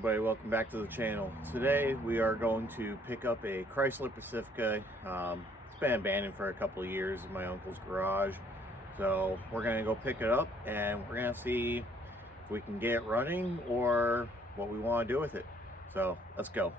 everybody, welcome back to the channel. Today we are going to pick up a Chrysler Pacifica. It's been abandoned for a couple of years in my uncle's garage. So we're going to go pick it up and we're going to see if we can get it running or what we want to do with it. So let's go.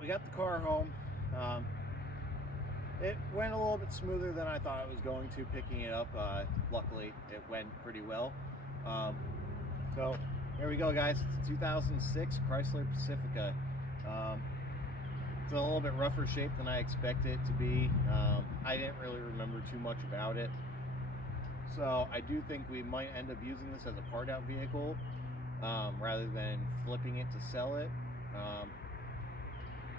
We got the car home. It went a little bit smoother than I thought it was going to picking it up. Luckily, it went pretty well. So here we go, guys. It's a 2006 Chrysler Pacifica. It's a little bit rougher shape than I expected it to be. I didn't really remember too much about it. So I do think we might end up using this as a part out vehicle rather than flipping it to sell it.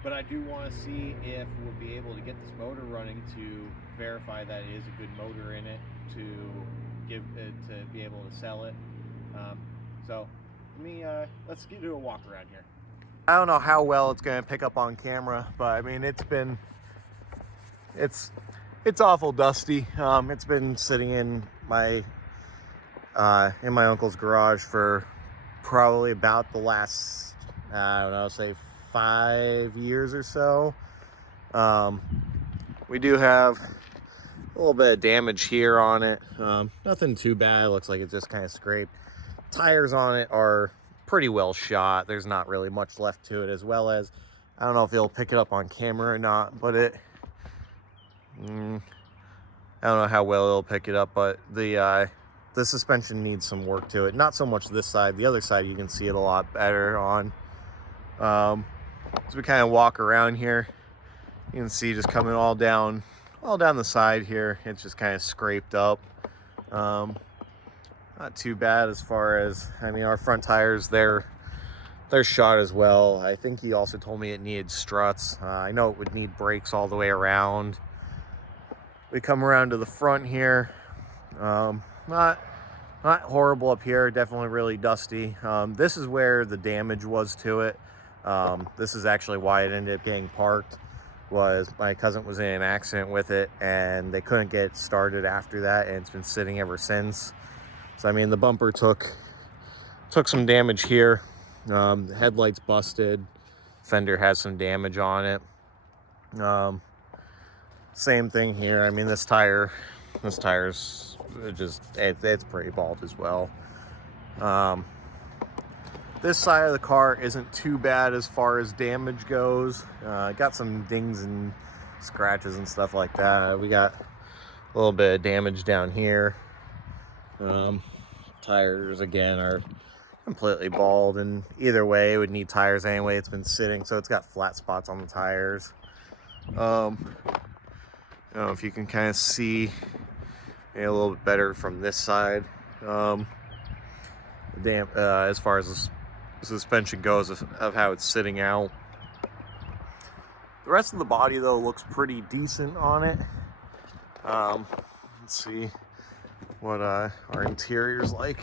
But I do want to see if we'll be able to get this motor running to verify that it is a good motor in it to be able to sell it. So let's get to a walk around here. I don't know how well it's going to pick up on camera, but I mean it's awful dusty. It's been sitting in my uncle's garage for probably about the last, I don't know, say 5 years or so. We do have a little bit of damage here on it. Nothing too bad. It looks like it just kind of scraped. Tires on it are pretty well shot. There's not really much left to it, as well as, I don't know if it'll pick it up on camera or not, but I don't know how well it'll pick it up, but the suspension needs some work to it. Not so much this side. The other side you can see it a lot better on. As we kind of walk around here, you can see just coming all down the side here, it's just kind of scraped up. Not too bad as far as, I mean, our front tires, they're shot as well. I think he also told me it needed struts. I know it would need brakes all the way around. We come around to the front here. Not horrible up here, definitely really dusty. This is where the damage was to it. This is actually why it ended up getting parked, was my cousin was in an accident with it and they couldn't get it started after that, and it's been sitting ever since. So I mean, the bumper took some damage here. The headlights busted, fender has some damage on it. Same thing here. I mean, this tire's just, it's pretty bald as well. This side of the car isn't too bad as far as damage goes. Got some dings and scratches and stuff like that. We got a little bit of damage down here. Tires again are completely bald, and either way it would need tires anyway. It's been sitting, so it's got flat spots on the tires. I don't know if you can kind of see a little bit better from this side. As far as the suspension goes of how it's sitting out. The rest of the body though looks pretty decent on it. Let's see what our interior's like.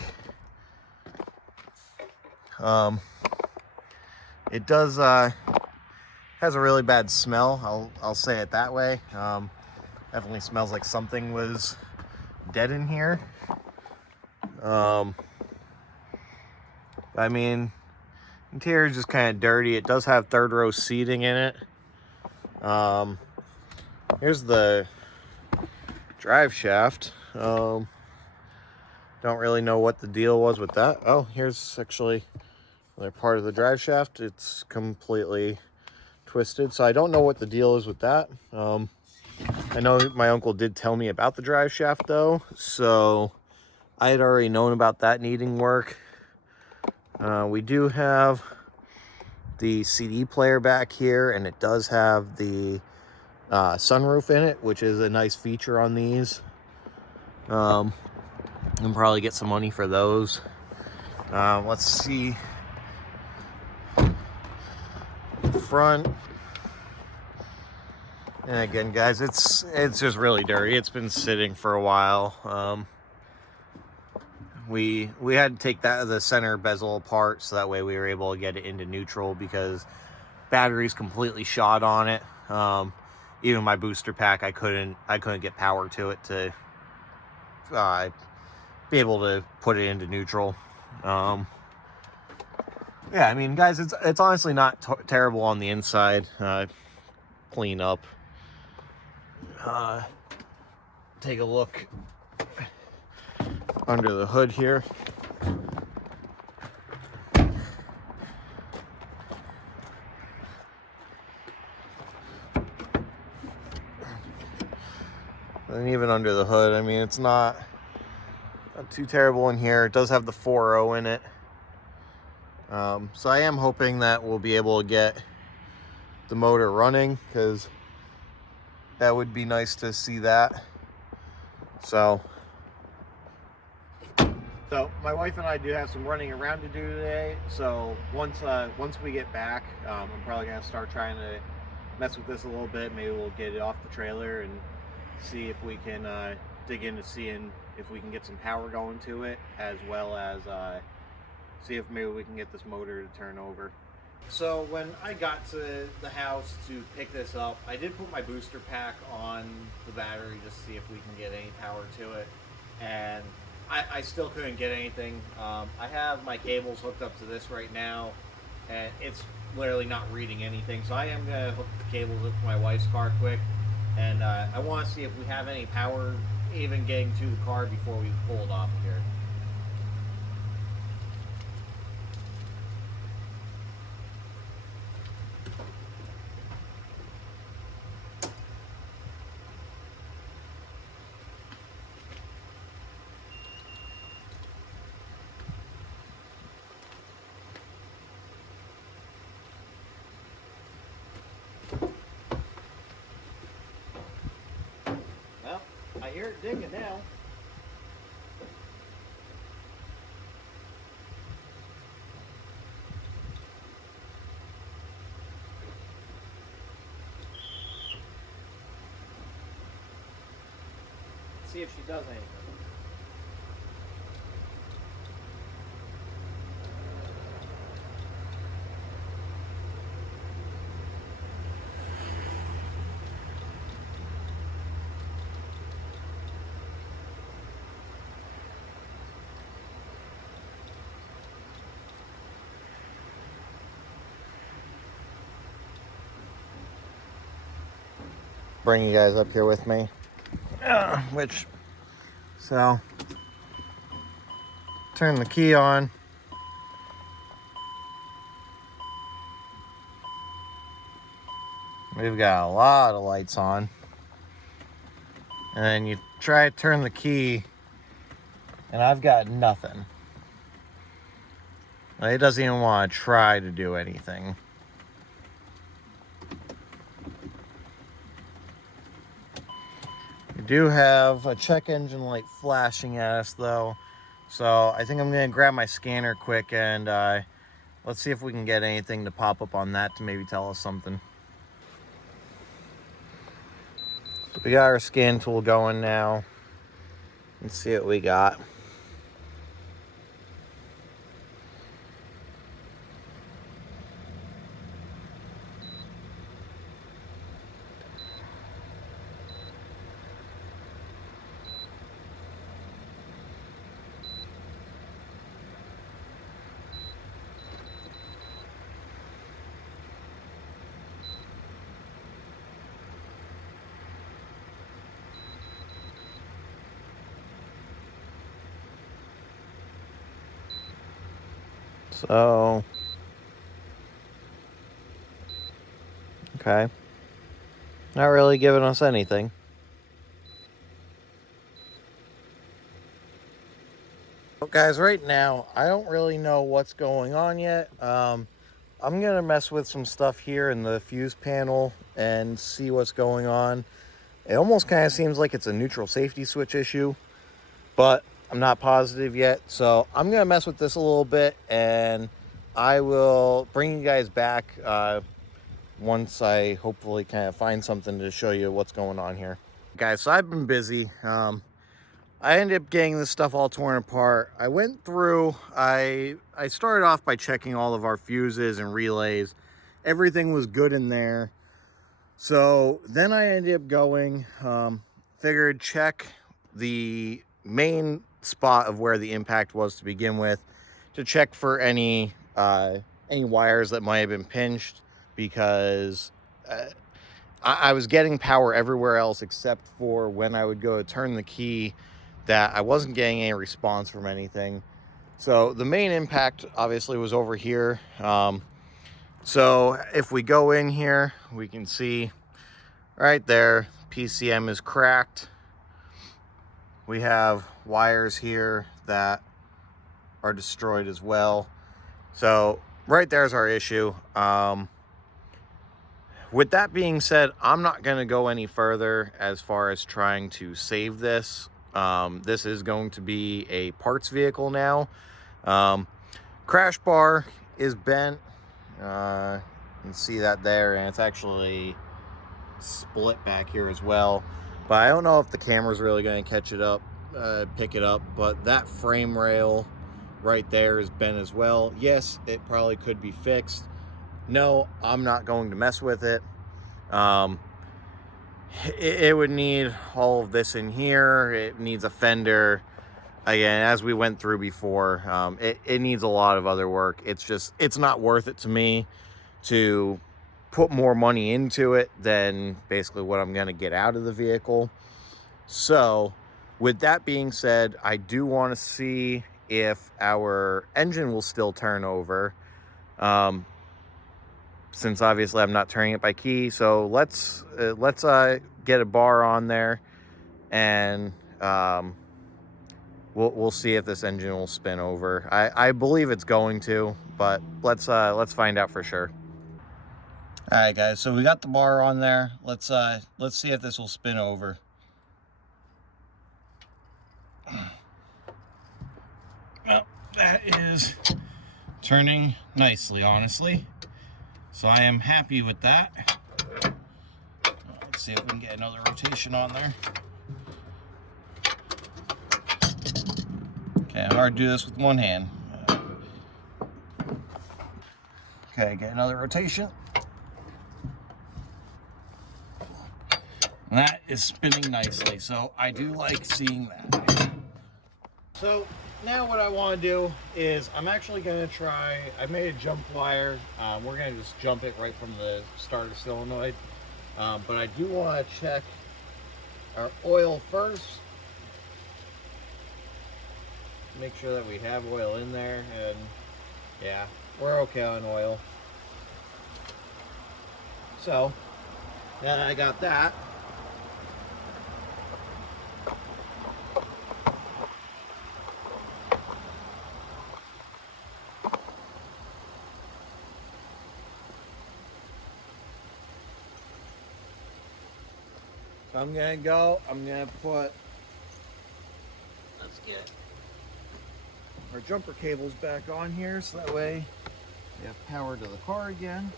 It does has a really bad smell. I'll say it that way. Definitely smells like something was dead in here. I mean, interior is just kind of dirty. It does have third row seating in it. Here's the drive shaft. Don't Don't really know what the deal was with that. Oh, here's actually another part of the drive shaft. It's completely twisted, so I don't know what the deal is with that. I know my uncle did tell me about the drive shaft though, so I had already known about that needing work. We do have the CD player back here, and it does have the sunroof in it, which is a nice feature on these. And probably get some money for those. Let's see. Front. And again, guys, it's just really dirty. It's been sitting for a while. We had to take the center bezel apart so that way we were able to get it into neutral, because battery's completely shot on it. Even my booster pack, I couldn't get power to it to be able to put it into neutral. Yeah, I mean, guys, it's honestly not terrible on the inside. Clean up. Take a look under the hood here. And even under the hood, I mean, it's not too terrible in here. It does have the 4.0 in it. So I am hoping that we'll be able to get the motor running, because that would be nice to see that. So my wife and I do have some running around to do today. So once we get back, I'm probably gonna start trying to mess with this a little bit. Maybe we'll get it off the trailer and see if we can dig into seeing if we can get some power going to it, as well as see if maybe we can get this motor to turn over. So when I got to the house to pick this up, I did put my booster pack on the battery just to see if we can get any power to it, and I still couldn't get anything. I have my cables hooked up to this right now, and it's literally not reading anything. So I am going to hook the cables up to my wife's car quick, and I want to see if we have any power even getting to the car before we pull it off here. Well, I hear it digging now. Let's see if she does anything. Bring you guys up here with me. So turn the key on. We've got a lot of lights on. And then you try to turn the key, and I've got nothing. It doesn't even want to try to do anything. We do have a check engine light flashing at us though. So I think I'm gonna grab my scanner quick, and let's see if we can get anything to pop up on that to maybe tell us something. So we got our scan tool going now. Let's see what we got. So, okay. Not really giving us anything. Well, guys, right now, I don't really know what's going on yet. I'm going to mess with some stuff here in the fuse panel and see what's going on. It almost kind of seems like it's a neutral safety switch issue, but I'm not positive yet. So I'm going to mess with this a little bit, and I will bring you guys back once I hopefully kind of find something to show you what's going on here. Guys, so I've been busy. I ended up getting this stuff all torn apart. I went through, I started off by checking all of our fuses and relays. Everything was good in there. So then I ended up going, figured check the main spot of where the impact was to begin with, to check for any wires that might have been pinched, because I was getting power everywhere else except for when I would go to turn the key, that I wasn't getting any response from anything. So the main impact obviously was over here. So if we go in here, we can see right there, PCM is cracked. We have wires here that are destroyed as well. So right there's our issue. With that being said, I'm not going to go any further as far as trying to save this. This is going to be a parts vehicle now. Crash bar is bent. You can see that there, and it's actually split back here as well. But I don't know if the camera's really going to catch it up, pick it up. But that frame rail right there is bent as well. Yes, it probably could be fixed. No, I'm not going to mess with it. It would need all of this in here. It needs a fender. Again, as we went through before, it needs a lot of other work. It's not worth it to me to put more money into it than basically what I'm going to get out of the vehicle. So with that being said, I do want to see if our engine will still turn over. Since obviously I'm not turning it by key, so let's get a bar on there, and we'll see if this engine will spin over. I believe it's going to, but let's find out for sure. All right, guys. So we got the bar on there. Let's see if this will spin over. Well, that is turning nicely, honestly. So I am happy with that. Let's see if we can get another rotation on there. Okay, hard to do this with one hand. Okay, get another rotation. And that is spinning nicely, so I do like seeing that. So now what I want to do is I'm actually going to try, I made a jump wire. We're going to just jump it right from the starter solenoid. But I do want to check our oil first. Make sure that we have oil in there, and yeah, we're okay on oil. So now that I got that, so I'm gonna put, let's get our jumper cables back on here, so that way we have power to the car again.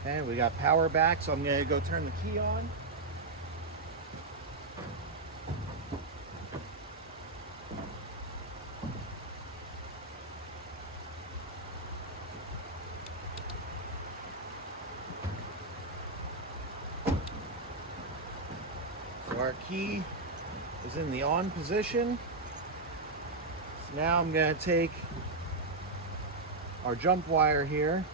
Okay, we got power back, so I'm gonna go turn the key on. So our key is in the on position. So now I'm going to take our jump wire here,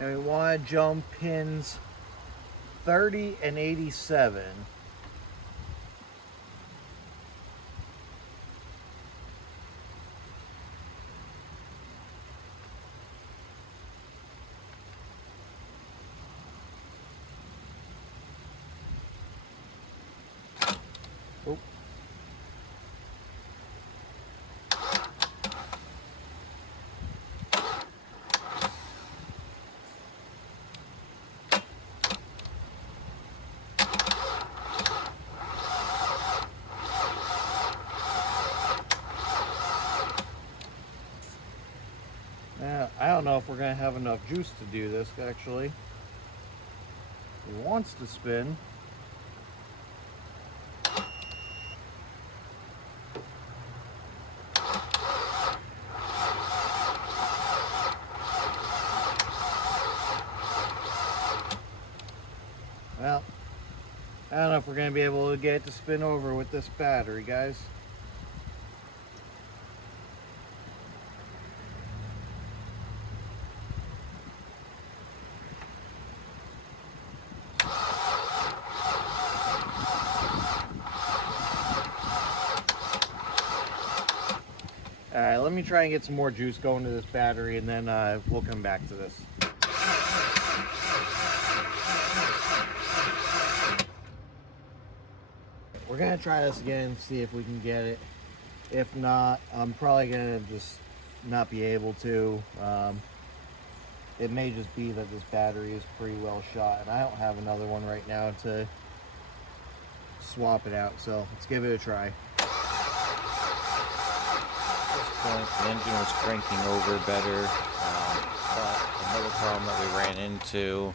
and we want to jump pins 30 and 87. Oh. I don't know if we're going to have enough juice to do this, actually. It wants to spin. Well, I don't know if we're going to be able to get it to spin over with this battery, guys. Alright, let me try and get some more juice going to this battery, and then we'll come back to this. We're going to try this again, see if we can get it. If not, I'm probably going to just not be able to. It may just be that this battery is pretty well shot, and I don't have another one right now to swap it out, so let's give it a try. The engine was cranking over better, but another problem that we ran into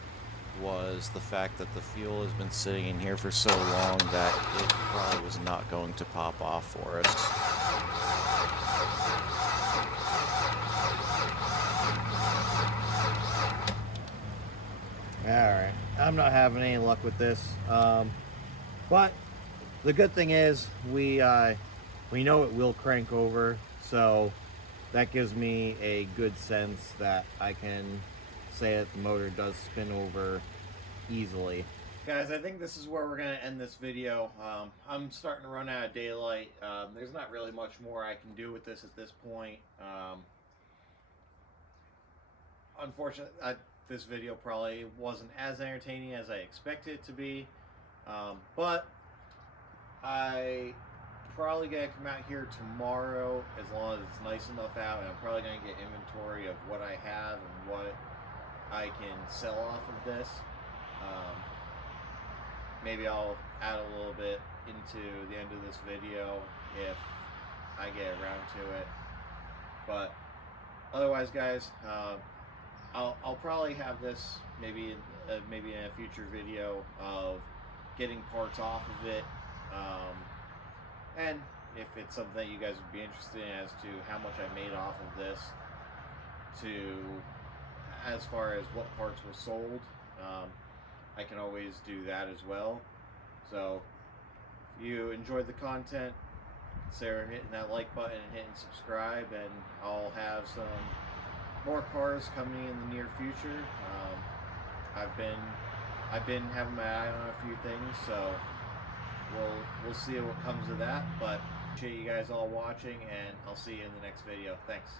was the fact that the fuel has been sitting in here for so long that it probably was not going to pop off for us. Alright, I'm not having any luck with this, but the good thing is we know it will crank over, so that gives me a good sense that I can say that the motor does spin over easily. Guys, I think this is where we're going to end this video. I'm starting to run out of daylight. There's not really much more I can do with this at this point. Unfortunately, this video probably wasn't as entertaining as I expected it to be, but I probably gonna come out here tomorrow as long as it's nice enough out, and I'm probably gonna get inventory of what I have and what I can sell off of this. Maybe I'll add a little bit into the end of this video if I get around to it, but otherwise, guys, I'll probably have this maybe in a future video of getting parts off of it. And if it's something that you guys would be interested in as to how much I made off of this, to as far as what parts were sold, I can always do that as well. So if you enjoyed the content, consider hitting that like button and hitting subscribe, and I'll have some more cars coming in the near future. I've been having my eye on a few things, so we'll see what comes of that, but appreciate you guys all watching, and I'll see you in the next video. Thanks.